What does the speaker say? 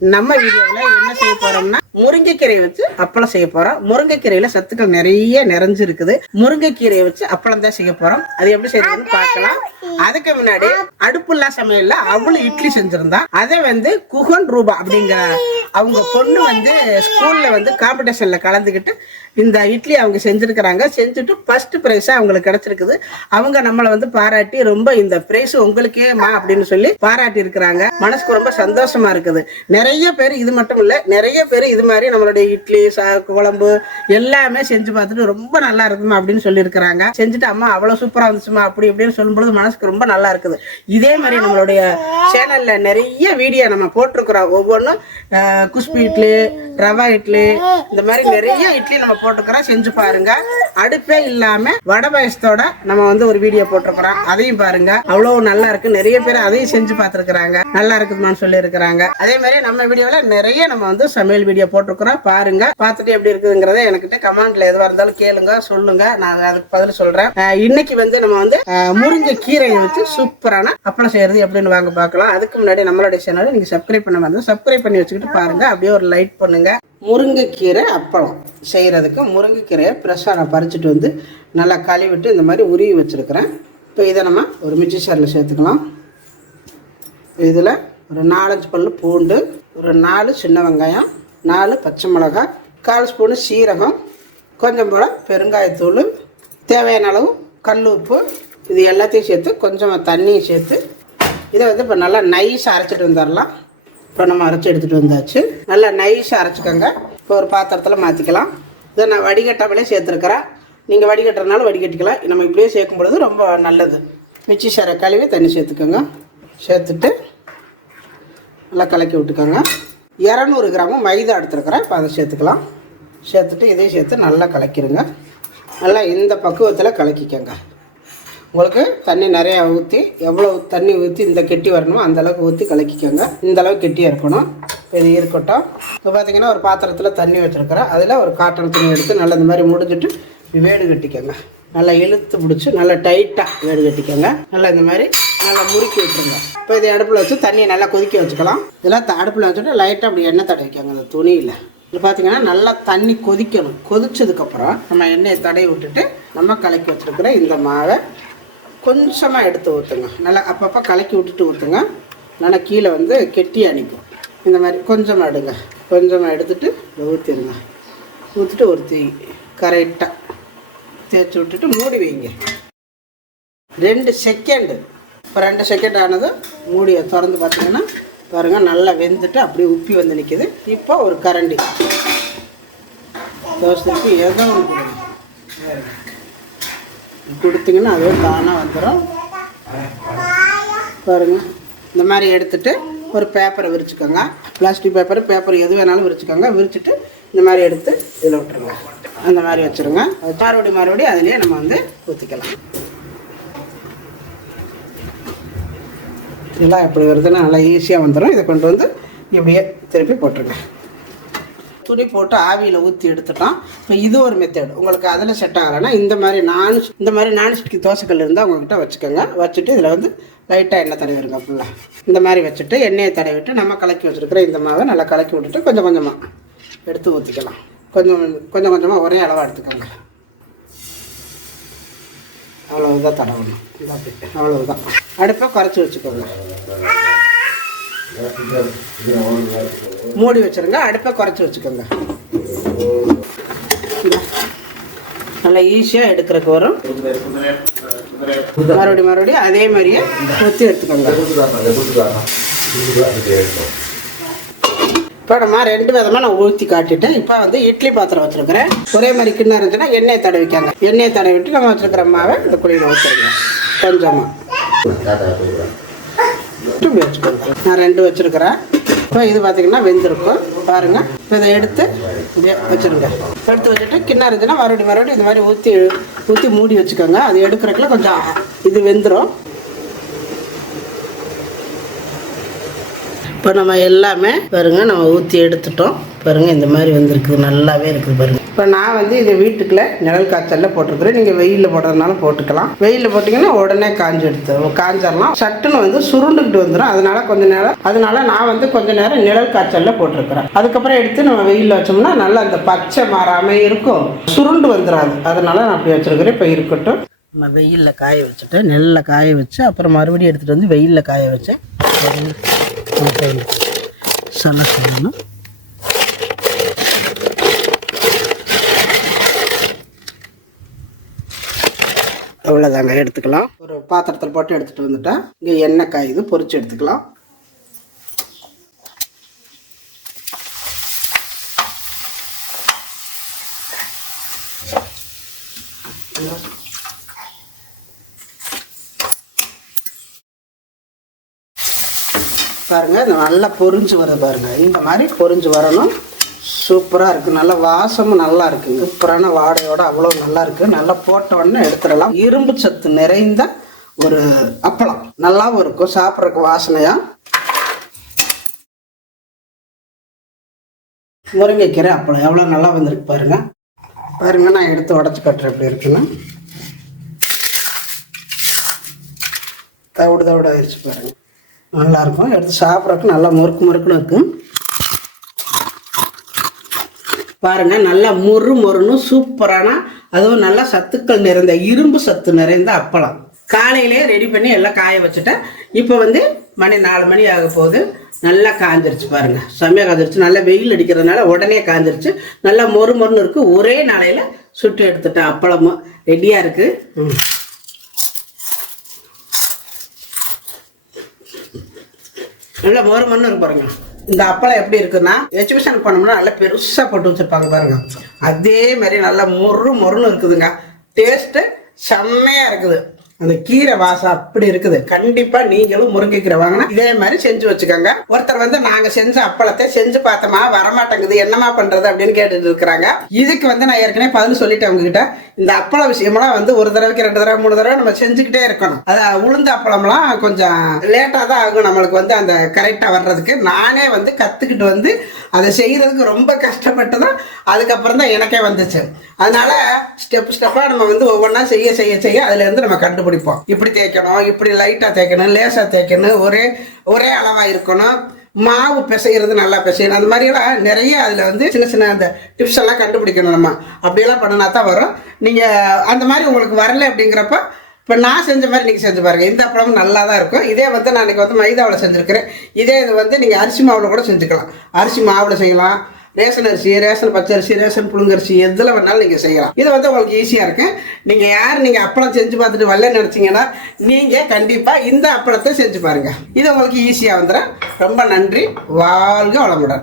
நம்ம வீடியோவில் என்ன செய்ய போறோம்னா முருங்கைக்கீரையை வச்சு அப்பளம் செய்ய போறோம். முருங்கைக்கீரையில சத்துக்கள் நிறைய நிறைஞ்சு இருக்குது முருங்கைக்கீரையை வச்சு அப்பளம் தான் செய்ய போறோம். அது எப்படி செய்யறதுன்னு பார்க்கலாம். அதுக்கு முன்னாடி அடுப்புல்லா சமையல்ல அவளு இட்லி செஞ்சிருந்தா. அதை வந்து குகன் ரூபா அப்படிங்கிற அவங்க பொண்ணு வந்து ஸ்கூல்ல வந்து காம்படிஷன்ல கலந்துக்கிட்டு இந்த இட்லி அவங்க செஞ்சிருக்கிறாங்க. செஞ்சுட்டு ஃபர்ஸ்ட் ப்ரைஸ் அவங்களுக்கு கிடைச்சிருக்குது. அவங்க நம்மளை வந்து பாராட்டி ரொம்ப இந்த பிரைஸ் உங்களுக்கேமா அப்படின்னு சொல்லி பாராட்டி இருக்கிறாங்க மனசுக்கு ரொம்ப சந்தோஷமா இருக்குது. நிறைய பேர் இது மட்டும் இல்லை நிறைய பேர் இது மாதிரி நம்மளுடைய இட்லி சா குழம்பு எல்லாமே செஞ்சு பார்த்துட்டு ரொம்ப நல்லா இருக்குமா அப்படின்னு சொல்லியிருக்கிறாங்க. செஞ்சுட்டு அம்மா அவ்வளோ சூப்பராக வந்துச்சுமா அப்படி இப்படின்னு சொல்லும்பொழுது மனசுக்கு ரொம்ப நல்லா இருக்குது. இதே மாதிரி நம்மளுடைய சேனல்ல நிறைய வீடியோ நம்ம போட்டிருக்கிறோம். ஒவ்வொன்றும் குஷ்பு இட்லி ரவா இட்லி இந்த மாதிரி நிறைய இட்லி நம்ம போட்டிருக்கிறோம். செஞ்சு பாருங்க. அடுப்பே இல்லாம வடை பாயசத்தோட நம்ம வந்து ஒரு வீடியோ போட்டிருக்கிறோம். அதையும் பாருங்க. அவ்வளவு நல்லா இருக்கு. நிறைய பேர் அதையும் செஞ்சு பார்த்துருக்குறாங்க. நல்லா இருக்குதுன்னு சொல்லி இருக்கிறாங்க அதே மாதிரி நம்ம நம்ம வீடியோல நிறைய நம்ம வந்து சமையல் வீடியோ போட்டிருக்கிறோம். பாருங்க. பார்த்துட்டு எப்படி இருக்குதுங்கிறத எனக்கிட்ட கமெண்ட்ல எதுவா இருந்தாலும் கேளுங்க சொல்லுங்க. நான் அதுக்கு பதில் சொல்றேன். இன்னைக்கு வந்து நம்ம வந்து அஹ், முருங்கை கீரையை வச்சு சூப்பரான அப்பளம் செய்யறது எப்படின்னு வாங்க பார்க்கலாம். அதுக்கு முன்னாடி நம்மளுடைய சேனலை நீங்க சப்ஸ்கிரைப் பண்ண வந்து சப்ஸ்கிரைப் பண்ணி வச்சுக்கிட்டு பாருங்க. அப்படியே ஒரு லைக் பண்ணுங்க. முருங்கைக்கீரை அப்பளம் செய்கிறதுக்கு முருங்கைக்கீரையை ஃப்ரெஷ்ஷாக நான் பறிச்சுட்டு வந்து நல்லா கழுவிட்டு இந்த மாதிரி உருவி வச்சுருக்கிறேன். இப்போ இதை நம்ம ஒரு மிக்சி சாரில் சேர்த்துக்கலாம். இதில் ஒரு நாலஞ்சு பல் பூண்டு ஒரு நாலு சின்ன வெங்காயம் நாலு பச்சை மிளகாய் கால் ஸ்பூனு சீரகம் கொஞ்சம் போல் பெருங்காயத்தூள் தேவையான அளவு கல் உப்பு இது எல்லாத்தையும் சேர்த்து கொஞ்சமாக தண்ணியும் சேர்த்து இதை வந்து இப்போ நல்லா நைஸாக அரைச்சிட்டு வந்துடலாம் இப்போ நம்ம அரைச்சி எடுத்துகிட்டு வந்தாச்சு. நல்லா நைஸாக அரைச்சிக்கோங்க. இப்போ ஒரு பாத்திரத்தில் மாற்றிக்கலாம் இதை நான் வடிகட்டாமலே சேர்த்துருக்குறேன். நீங்கள் வடிகட்டுறதுனால வடிகட்டிக்கலாம். நம்ம இப்படியே சேர்க்கும் பொழுது ரொம்ப நல்லது. மிச்சி சாரை கழுவி தண்ணி சேர்த்துக்கோங்க. சேர்த்துட்டு நல்லா கலக்கி விட்டுக்கோங்க. இரநூறு கிராமும் மைதா எடுத்துருக்குறேன். இப்போ அதை சேர்த்துக்கலாம். சேர்த்துட்டு இதையும் சேர்த்து நல்லா கலக்கிடுங்க. நல்லா இந்த பக்குவத்தில் கலக்கிக்கோங்க. உங்களுக்கு தண்ணி நிறையா ஊற்றி எவ்வளோ தண்ணி ஊற்றி இந்த கெட்டி வரணுமோ அந்த அளவுக்கு ஊற்றி கலக்கிக்கோங்க. இந்த அளவுக்கு கெட்டியாக இருக்கணும். இது இருக்கட்டும். இப்போ பார்த்தீங்கன்னா ஒரு பாத்திரத்தில் தண்ணி வச்சுருக்கிறேன். அதில் ஒரு காட்டன் துணி எடுத்து நல்லா இந்த மாதிரி முடிஞ்சிட்டு வேடு கட்டிக்கோங்க. நல்லா இழுத்து பிடிச்சி நல்லா டைட்டாக வேடு கட்டிக்கோங்க. நல்லா இந்த மாதிரி நல்லா முறுக்கி விட்டுருங்க. இப்போ இதை அடுப்பில் வச்சு தண்ணியை நல்லா கொதிக்க வச்சுக்கலாம். இதெல்லாம் த- அடுப்பில் வச்சுட்டு லைட்டாக அப்படி எண்ணெய் தடவிக்கோங்க அந்த துணியில். இது பார்த்தீங்கன்னா நல்லா தண்ணி கொதிக்கணும். கொதிச்சதுக்கப்புறம் நம்ம எண்ணெயை தடவி விட்டுட்டு நம்ம கலக்கி வச்சுருக்கிற இந்த மாவை கொஞ்சமாக எடுத்து ஊற்றுங்க நல்லா அப்பப்போ கலக்கி விட்டுட்டு ஊற்றுங்க நல்லா கீழே வந்து கெட்டி அனுப்பும் இந்த மாதிரி கொஞ்சமாக எடுங்க. கொஞ்சமாக எடுத்துட்டு ஊற்றிடுங்க ஊற்றிட்டு ஒரு தீ கரெக்டாக தேய்ச்சி விட்டுட்டு மூடி வைங்க. ரெண்டு செகண்டு இப்போ ரெண்டு செகண்ட் ஆனதும் மூடியை திறந்து பார்த்தீங்கன்னா பாருங்கள் நல்லா வெந்துட்டு அப்படியே உப்பி வந்து நிற்கிது இப்போ ஒரு கரண்டி. தோசைக்கு ஏதோ ஒன்று கொடுங்க. கொடுத்தீங்கன்னா அதுவே தானாக வந்துடும் பாருங்க இந்த மாதிரி எடுத்துட்டு ஒரு பேப்பரை விரிச்சுக்கோங்க. பிளாஸ்டிக் பேப்பர் பேப்பர் எது வேணாலும் விரிச்சுக்கோங்க. விரிச்சுட்டு இந்த மாதிரி எடுத்து இதில் விட்டுருங்க. அந்த மாதிரி வச்சுருங்க. அது மறுபடி மறுபடியும் அதுலேயே நம்ம வந்து ஊற்றிக்கலாம் இதெல்லாம் எப்படி வருதுன்னா நல்லா ஈஸியாக வந்துடும் இதை கொண்டு வந்து இப்படியே திருப்பி போட்டுருங்க. துணி போட்டு ஆவியில் ஊற்றி எடுத்துட்டோம். இப்போ இது ஒரு மெத்தட் உங்களுக்கு அதில் செட் ஆகலைன்னா இந்த மாதிரி நான் இந்த மாதிரி நான்ஸ்டிக் தோசைக்கல் இருந்தால் உங்கள்கிட்ட வச்சுக்கோங்க. வச்சுட்டு இதில் வந்து லைட்டாக எண்ணெய் தடவிடுங்க ஃபுல்லாக இந்த மாதிரி வச்சுட்டு எண்ணெயை தடவிட்டு நம்ம கலக்கி வச்சுருக்கிற இந்த மாவை நல்லா கலக்கி விட்டுட்டு கொஞ்சம் கொஞ்சமாக எடுத்து ஊற்றிக்கலாம் கொஞ்சம் கொஞ்சம் கொஞ்சமாக ஒரே அளவாக எடுத்துக்கோங்க. அவ்வளவுதான் தடவணும். அவ்வளவுதான். அடுப்பை குறைச்சி வச்சுக்கோங்க. மூடி வச்சிருங்க. அடுப்பை குறைச்சி வச்சுக்கோங்க. நல்லா ஈஸியாக எடுக்கிறதுக்கு வரும். மறுபடியும் மறுபடியும் அதே மாதிரியே ஊற்றி எடுத்துக்கோங்க. இப்போ நம்ம ரெண்டு விதமாக நான் ஊற்றி காட்டிட்டேன். இப்போ வந்து இட்லி பாத்திரம் வச்சுருக்கிறேன். ஒரே மாதிரி கிண்ணம் இருந்துச்சுன்னா எண்ணெய் தடவிக்காங்க எண்ணெய் தடவிட்டு நம்ம வச்சுருக்கிற மாவை இந்த குழியில் வச்சுருக்கோம் கொஞ்சமாக வச்சுக்கோங்க நான் ரெண்டு வச்சுருக்கிறேன். இப்போ இது பார்த்தீங்கன்னா வெந்திருக்கும். பாருங்கள் இதை எடுத்து இப்படியே வச்சுருங்க. எடுத்து வச்சுட்டு கிண்ணம் இருந்துச்சுன்னா மறுபடியும் மறுபடியும் இந்த மாதிரி ஊற்றி ஊற்றி மூடி வச்சுக்கோங்க. அது எடுக்கிறக்குள்ள கொஞ்சம் இது வெந்துடும் இப்போ நம்ம எல்லாமே பாருங்க நம்ம ஊற்றி எடுத்துட்டோம். பாருங்க இந்த மாதிரி வந்திருக்குது நல்லாவே இருக்குது பாருங்க. இப்போ நான் வந்து இதை வீட்டுக்குள்ள நிழல் காய்ச்சலில் போட்டிருக்கிறேன். நீங்கள் வெயிலில் போடுறதுனால போட்டுக்கலாம். வெயிலில் போட்டிங்கன்னா உடனே காஞ்சி எடுத்து காஞ்சிடலாம் சட்டுன்னு வந்து சுருண்டுக்கிட்டு வந்துடும் அதனால கொஞ்ச நேரம் அதனால நான் வந்து கொஞ்ச நேரம் நிழல் காய்ச்சலில் போட்டிருக்கிறேன். அதுக்கப்புறம் எடுத்து நம்ம வெயிலில் வச்சோம்னா நல்லா அந்த பச்சை மாறாமல் இருக்கும். சுருண்டு வந்துடாது அதனால நான் அப்படி வச்சுருக்கிறேன். இப்போ இருக்கட்டும். நம்ம வெயிலில் காய வச்சுட்டு நெல்லில் காய வச்சு அப்புறம் மறுபடியும் எடுத்துகிட்டு வந்து வெயிலில் காய வச்சேன். சொல்ல சொல்லணும் அவ்வளோதாங்க எடுத்துக்கலாம். ஒரு பாத்திரத்தில் போட்டு எடுத்துகிட்டு வந்துட்டா இங்கே எண்ணெய் காயுது பொறிச்சு எடுத்துக்கலாம். பாருங்க. இது நல்லா பொரிஞ்சு வருது பாருங்க. இந்த மாதிரி பொரிஞ்சு வரணும். சூப்பராக இருக்குது நல்லா வாசமும் நல்லா இருக்குங்க சூப்பரான வாடையோட அவ்வளோ நல்லா இருக்குது நல்லா போட்ட உடனே எடுத்துடலாம். இரும்பு சத்து நிறைந்த ஒரு அப்பளம். நல்லாவும் இருக்கும். சாப்பிட்றதுக்கு வாசனையாக முருங்கைக்கீரை அப்பளம். எவ்வளோ நல்லா வந்திருக்கு பாருங்க. பாருங்க நான் எடுத்து உடச்சி கட்டுறேன். எப்படி இருக்குன்னா. தவிடு தவிட ஆயிடுச்சு பாருங்கள் நல்லாயிருக்கும். எடுத்து சாப்பிட்றதுக்கு நல்லா முறுக்கு முறுக்குன்னு இருக்கும் பாருங்க நல்லா முறு முறுன்னு சூப்பரான அதுவும் நல்லா சத்துக்கள் நிறைந்த இரும்பு சத்து நிறைந்த அப்பளம். காலையிலே ரெடி பண்ணி எல்லாம் காய வச்சுட்டேன். இப்போ வந்து மணி நாலு மணி ஆக போகுது. நல்லா காஞ்சிருச்சு பாருங்க. செம்மையாக காஞ்சிருச்சு. நல்லா வெயில் அடிக்கிறதுனால உடனே காஞ்சிருச்சு. நல்லா மொறு மொறுன்னு இருக்குது ஒரே நாளையில் சுட்டு எடுத்துட்டேன். அப்பளமும் ரெடியாக இருக்கு. நல்லா மொறு மொறுன்னு இருக்கு பாருங்க. இந்த அப்பளம் எப்படி இருக்குன்னா எஜுகேஷன் பண்ணோம்னா நல்லா பெருசாக போட்டு வச்சுருப்பாங்க பாருங்க. அதே மாதிரி நல்லா மொறு மொறுன்னு இருக்குதுங்க. டேஸ்ட்டு செம்மையாக இருக்குது. அந்த கீரை வாசம் அப்படி இருக்குது. கண்டிப்பா நீங்களும் முருங்கைக்கீரை வாங்கினா இதே மாதிரி செஞ்சு வச்சுக்கோங்க. ஒருத்தர் வந்து நாங்க செஞ்ச அப்பளத்தை செஞ்சு பார்த்தோமா வரமாட்டேங்குது என்னமா பண்றது அப்படின்னு கேட்டுட்டு இருக்கிறாங்க. இதுக்கு வந்து நான் ஏற்கனவே பதில் சொல்லிட்டேன் உங்ககிட்ட. இந்த அப்பள விஷயமெல்லாம் வந்து ஒரு தடவைக்கு ரெண்டு தடவை மூணு தடவை நம்ம செஞ்சுக்கிட்டே இருக்கணும். அது உளுந்த அப்பளம்லாம் கொஞ்சம் லேட்டாக தான் ஆகும் நம்மளுக்கு வந்து அந்த கரெக்டாக வர்றதுக்கு. நானே வந்து கற்றுக்கிட்டு வந்து அதை செய்யறதுக்கு ரொம்ப கஷ்டப்பட்டு தான் அதுக்கப்புறம் தான் எனக்கே வந்துச்சு. அதனால ஸ்டெப் ஸ்டெப்பாக நம்ம வந்து ஒவ்வொன்றா செய்ய செய்ய செய்ய அதுலேருந்து நம்ம நம்ம கண்டுபிடிப்போம் இப்படி தேய்க்கணும் இப்படி லைட்டாக தேய்க்கணும் லேசாக தேய்க்கணும் ஒரே ஒரே அளவாக இருக்கணும். மாவு பிசைகிறது நல்லா பிசையணும். அந்த மாதிரியெல்லாம் நிறைய அதில் வந்து சின்ன சின்ன அந்த டிப்ஸ் எல்லாம் கண்டுபிடிக்கணும் நம்ம. அப்படியெல்லாம் பண்ணினா தான் வரும். நீங்கள் அந்த மாதிரி உங்களுக்கு வரல அப்படிங்கிறப்ப இப்போ நான் செஞ்ச மாதிரி நீங்கள் செஞ்சு பாருங்கள் இந்த அப்பளமும் நல்லா தான் இருக்கும். இதே வந்து நான் இன்றைக்கி வந்து மைதாவில் செஞ்சுருக்கிறேன். இதே இது வந்து நீங்கள் அரிசி மாவில் கூட செஞ்சுக்கலாம். அரிசி மாவில் செய்யலாம். ரேஷன் அரிசி ரேஷன் பச்சரிசி ரேஷன் புழுங்கரிசி எதில் வேணாலும் நீங்கள் செய்யலாம். இது வந்து உங்களுக்கு ஈஸியாக இருக்கு. நீங்கள் யார் நீங்கள் அப்பளம் செஞ்சு பார்த்துட்டு வரல நினச்சிங்கன்னா நீங்கள் கண்டிப்பாக இந்த அப்பளத்தை செஞ்சு பாருங்கள் இது உங்களுக்கு ஈஸியாக வந்துடும். ரொம்ப நன்றி. வாழ்க வளமுடன்.